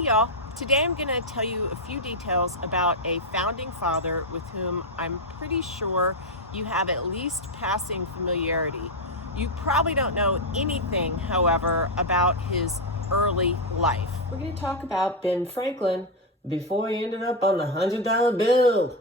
Hey y'all, today I'm going to tell you a few details about a founding father with whom I'm pretty sure you have at least passing familiarity. You probably don't know anything, however, about his early life. We're going to talk about Ben Franklin before he ended up on the $100 bill.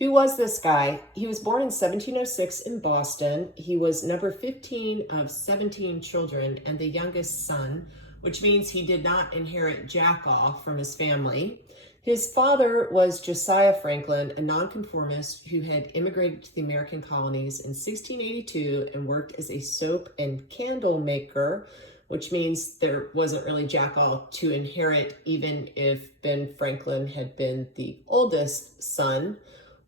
Who was this guy? He was born in 1706 in Boston. He was number 15 of 17 children and the youngest son, which means he did not inherit jack-off from his family. His father was Josiah Franklin, a nonconformist who had immigrated to the American colonies in 1682 and worked as a soap and candle maker, which means there wasn't really jack-off to inherit even if Ben Franklin had been the oldest son.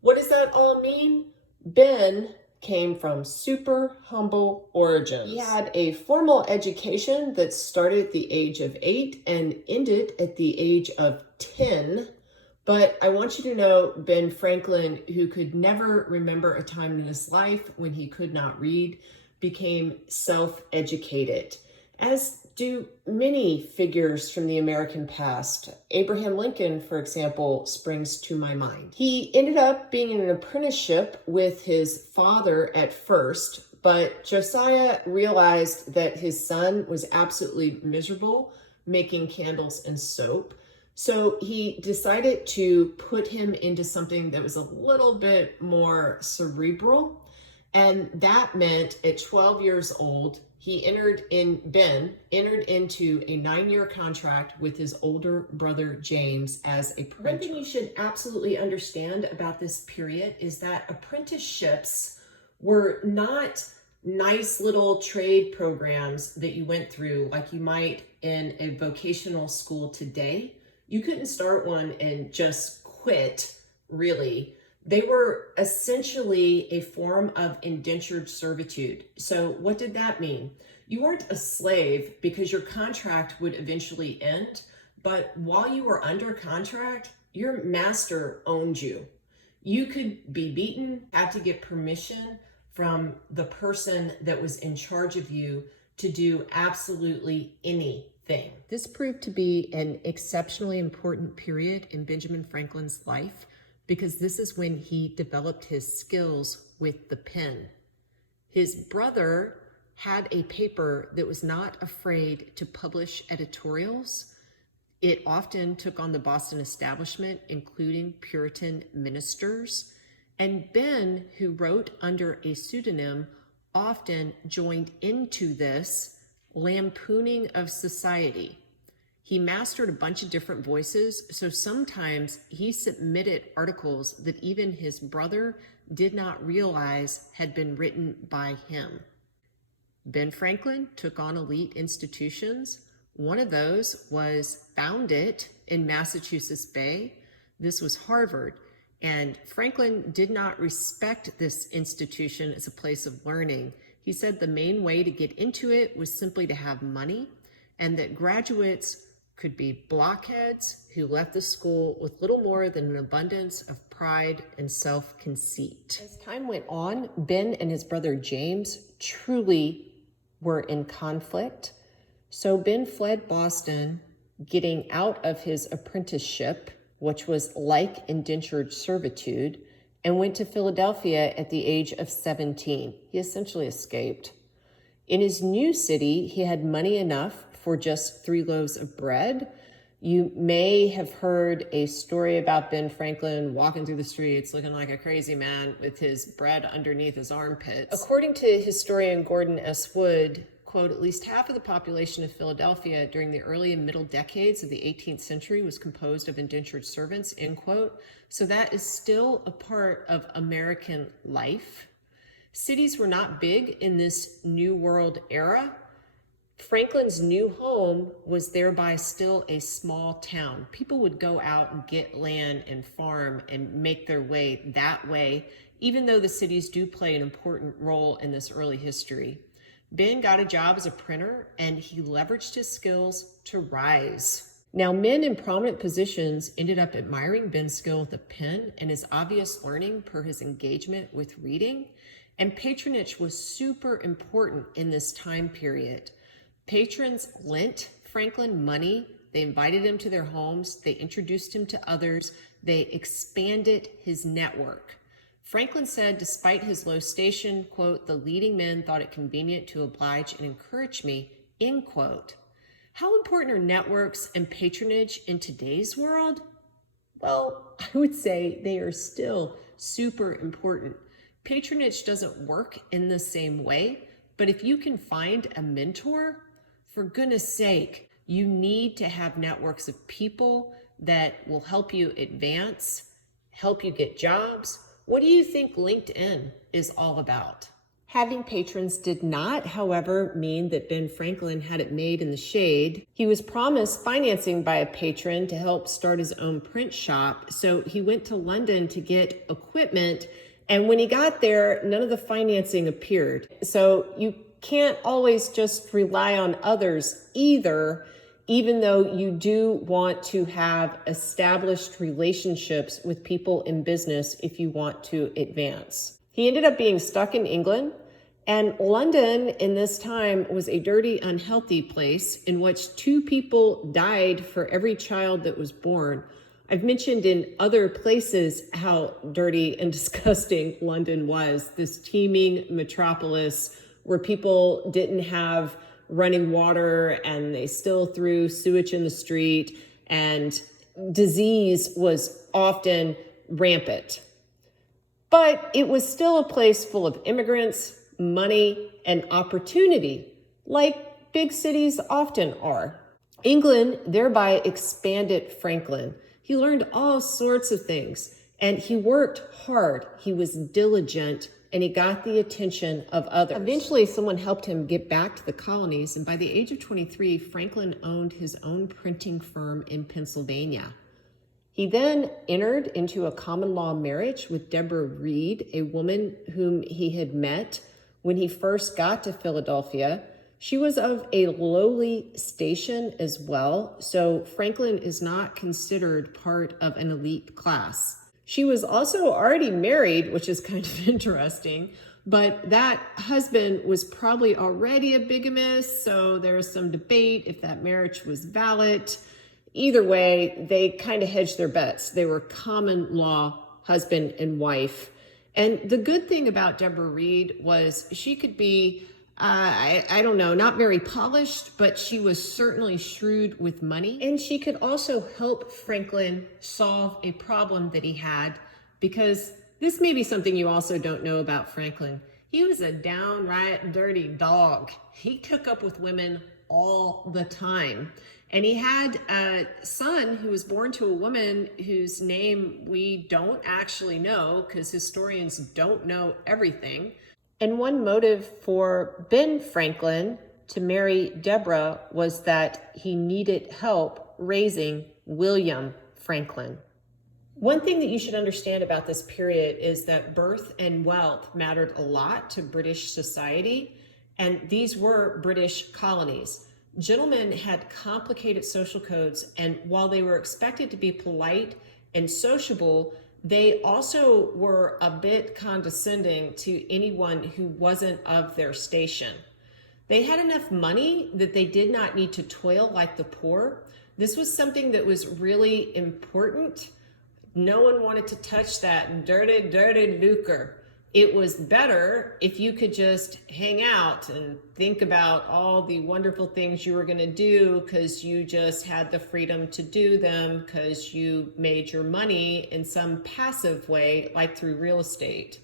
What does that all mean? Ben came from super humble origins. He had a formal education that started at the age of 8 and ended at the age of 10. But I want you to know Ben Franklin, who could never remember a time in his life when he could not read, became self-educated, as do many figures from the American past. Abraham Lincoln, for example, springs to my mind. He ended up being in an apprenticeship with his father at first, but Josiah realized that his son was absolutely miserable making candles and soap. So he decided to put him into something that was a little bit more cerebral. And that meant at 12 years old, Ben entered into a 9-year contract with his older brother, James, as a printer. One thing you should absolutely understand about this period is that apprenticeships were not nice little trade programs that you went through like you might in a vocational school today. You couldn't start one and just quit, really. They were essentially a form of indentured servitude. So what did that mean? You weren't a slave because your contract would eventually end, but while you were under contract, your master owned you. You could be beaten, have to get permission from the person that was in charge of you to do absolutely anything. This proved to be an exceptionally important period in Benjamin Franklin's life, because this is when he developed his skills with the pen. His brother had a paper that was not afraid to publish editorials. It often took on the Boston establishment, including Puritan ministers. And Ben, who wrote under a pseudonym, often joined into this lampooning of society. He mastered a bunch of different voices, so sometimes he submitted articles that even his brother did not realize had been written by him. Ben Franklin took on elite institutions. One of those was founded in Massachusetts Bay. This was Harvard, and Franklin did not respect this institution as a place of learning. He said the main way to get into it was simply to have money, and that graduates could be blockheads who left the school with little more than an abundance of pride and self-conceit. As time went on, Ben and his brother James truly were in conflict. So Ben fled Boston, getting out of his apprenticeship, which was like indentured servitude, and went to Philadelphia at the age of 17. He essentially escaped. In his new city, he had money enough for just 3 loaves of bread. You may have heard a story about Ben Franklin walking through the streets looking like a crazy man with his bread underneath his armpits. According to historian Gordon S. Wood, quote, at least half of the population of Philadelphia during the early and middle decades of the 18th century was composed of indentured servants, end quote. So that is still a part of American life. Cities were not big in this New World era. Franklin's new home was thereby still a small town. People would go out and get land and farm and make their way that way, even though the cities do play an important role in this early history. Ben got a job as a printer, and he leveraged his skills to rise. Now, men in prominent positions ended up admiring Ben's skill with the pen and his obvious learning per his engagement with reading. And patronage was super important in this time period. Patrons lent Franklin money They invited him to their homes. They introduced him to others. They expanded his network. Franklin said, despite his low station, quote, the leading men thought it convenient to oblige and encourage me, end quote. How important are networks and patronage in today's world? Well, I would say they are still super important. Patronage doesn't work in the same way, but if you can find a mentor, for goodness sake, you need to have networks of people that will help you advance, help you get jobs. What do you think LinkedIn is all about? Having patrons did not, however, mean that Ben Franklin had it made in the shade. He was promised financing by a patron to help start his own print shop, so he went to London to get equipment, and when he got there, none of the financing appeared. So you can't always just rely on others either, even though you do want to have established relationships with people in business if you want to advance. He ended up being stuck in England, and London in this time was a dirty, unhealthy place in which 2 people died for every child that was born. I've mentioned in other places how dirty and disgusting London was, this teeming metropolis where people didn't have running water and they still threw sewage in the street, and disease was often rampant. But it was still a place full of immigrants, money, and opportunity, like big cities often are. England thereby expanded Franklin. He learned all sorts of things, and he worked hard. He was diligent, and he got the attention of others. Eventually, someone helped him get back to the colonies, and by the age of 23, Franklin owned his own printing firm in Pennsylvania. He then entered into a common law marriage with Deborah Reed, a woman whom he had met when he first got to Philadelphia. She was of a lowly station as well, so Franklin is not considered part of an elite class. She was also already married, which is kind of interesting, but that husband was probably already a bigamist, so there's some debate if that marriage was valid. Either way, they kind of hedged their bets. They were common law husband and wife. And the good thing about Deborah Reed was she could be, I don't know, not very polished, but she was certainly shrewd with money. And she could also help Franklin solve a problem that he had, because this may be something you also don't know about Franklin. He was a downright dirty dog. He took up with women all the time. And he had a son who was born to a woman whose name we don't actually know, because historians don't know everything. And one motive for Ben Franklin to marry Deborah was that he needed help raising William Franklin. One thing that you should understand about this period is that birth and wealth mattered a lot to British society, and these were British colonies. Gentlemen had complicated social codes, and while they were expected to be polite and sociable, they also were a bit condescending to anyone who wasn't of their station. They had enough money that they did not need to toil like the poor. This was something that was really important. No one wanted to touch that dirty, dirty lucre. It was better if you could just hang out and think about all the wonderful things you were going to do because you just had the freedom to do them because you made your money in some passive way, like through real estate.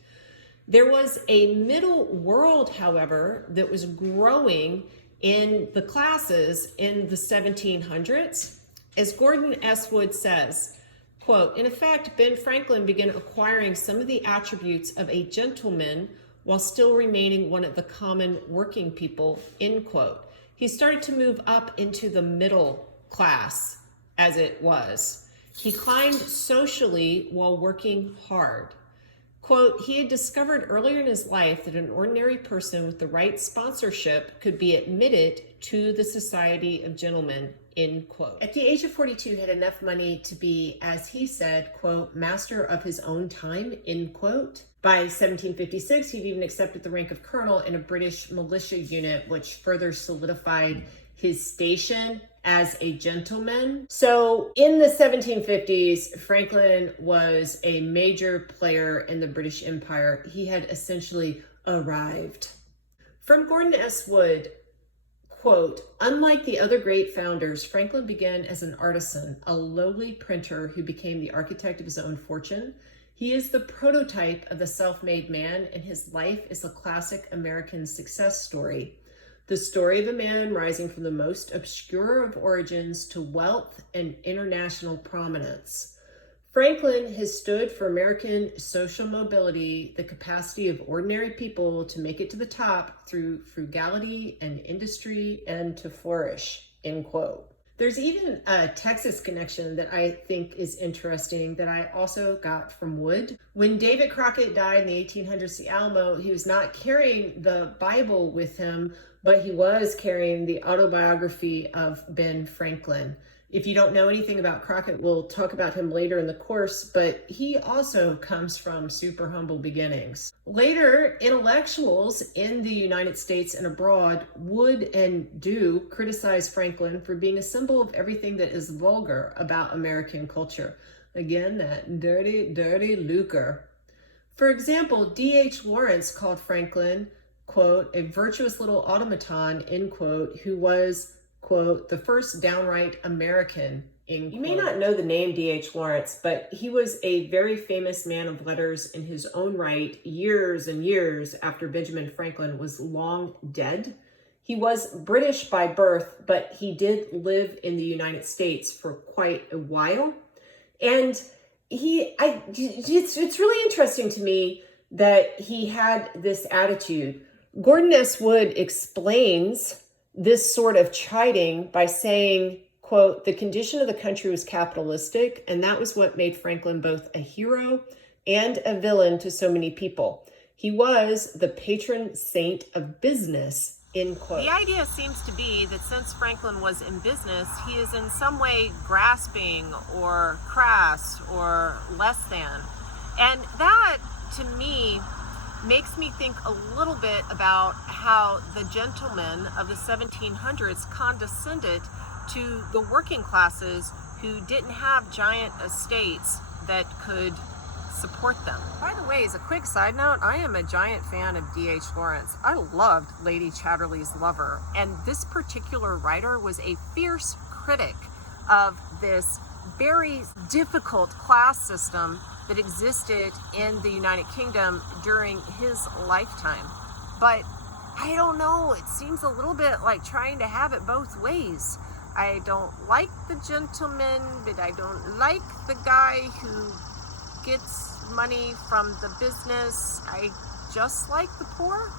There was a middle world, however, that was growing in the classes in the 1700s. As Gordon S. Wood says, quote, in effect, Ben Franklin began acquiring some of the attributes of a gentleman while still remaining one of the common working people, end quote. He started to move up into the middle class, as it was. He climbed socially while working hard. Quote, he had discovered earlier in his life that an ordinary person with the right sponsorship could be admitted to the Society of Gentlemen, end quote. At the age of 42, he had enough money to be, as he said, quote, master of his own time, end quote. By 1756, he'd even accepted the rank of colonel in a British militia unit, which further solidified his station as a gentleman. So in the 1750s, Franklin was a major player in the British Empire. He had essentially arrived. From Gordon S. Wood, quote, unlike the other great founders, Franklin began as an artisan, a lowly printer who became the architect of his own fortune. He is the prototype of the self-made man, and his life is a classic American success story. The story of a man rising from the most obscure of origins to wealth and international prominence. Franklin has stood for American social mobility, the capacity of ordinary people to make it to the top through frugality and industry and to flourish, end quote. There's even a Texas connection that I think is interesting that I also got from Wood. When David Crockett died in the 1800s at the Alamo, he was not carrying the Bible with him, but he was carrying the autobiography of Ben Franklin. If you don't know anything about Crockett, we'll talk about him later in the course, but he also comes from super humble beginnings. Later, intellectuals in the United States and abroad would and do criticize Franklin for being a symbol of everything that is vulgar about American culture. Again, that dirty, dirty lucre. For example, D.H. Lawrence called Franklin, quote, a virtuous little automaton, end quote, who was, quote, the first downright American, end quote. You may not know the name D.H. Lawrence, but he was a very famous man of letters in his own right years and years after Benjamin Franklin was long dead. He was British by birth, but he did live in the United States for quite a while. And it's really interesting to me that he had this attitude. Gordon S. Wood explains this sort of chiding by saying, quote, the condition of the country was capitalistic, and that was what made Franklin both a hero and a villain to so many people. He was the patron saint of business, end quote. The idea seems to be that since Franklin was in business, he is in some way grasping or crass or less than. And that, to me, makes me think a little bit about how the gentlemen of the 1700s condescended to the working classes who didn't have giant estates that could support them. By the way, as a quick side note, I am a giant fan of D.H. Lawrence. I loved Lady Chatterley's Lover, and this particular writer was a fierce critic of this very difficult class system that existed in the United Kingdom during his lifetime. But I don't know, it seems a little bit like trying to have it both ways. I don't like the gentleman, but I don't like the guy who gets money from the business. I just like the poor.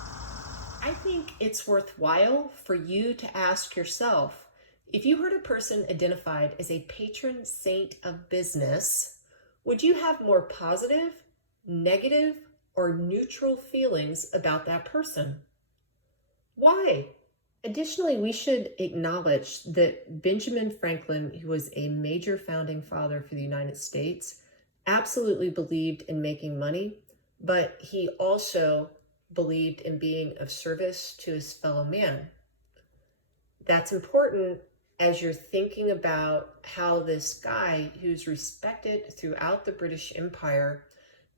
I think it's worthwhile for you to ask yourself, if you heard a person identified as a patron saint of business, would you have more positive, negative, or neutral feelings about that person? Why? Additionally, we should acknowledge that Benjamin Franklin, who was a major founding father for the United States, absolutely believed in making money, but he also believed in being of service to his fellow man. That's important as you're thinking about how this guy who's respected throughout the British Empire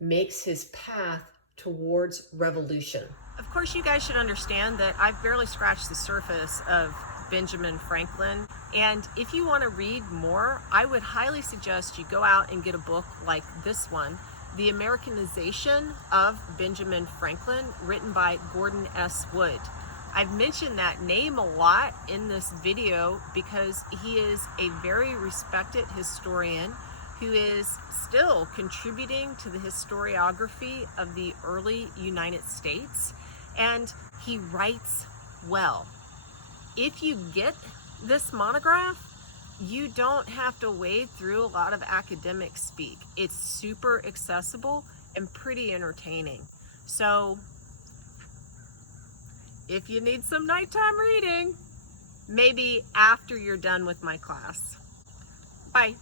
makes his path towards revolution. Of course, you guys should understand that I've barely scratched the surface of Benjamin Franklin. And if you want to read more, I would highly suggest you go out and get a book like this one, The Americanization of Benjamin Franklin, written by Gordon S. Wood. I've mentioned that name a lot in this video because he is a very respected historian who is still contributing to the historiography of the early United States, and he writes well. If you get this monograph, you don't have to wade through a lot of academic speak. It's super accessible and pretty entertaining. So if you need some nighttime reading, maybe after you're done with my class. Bye.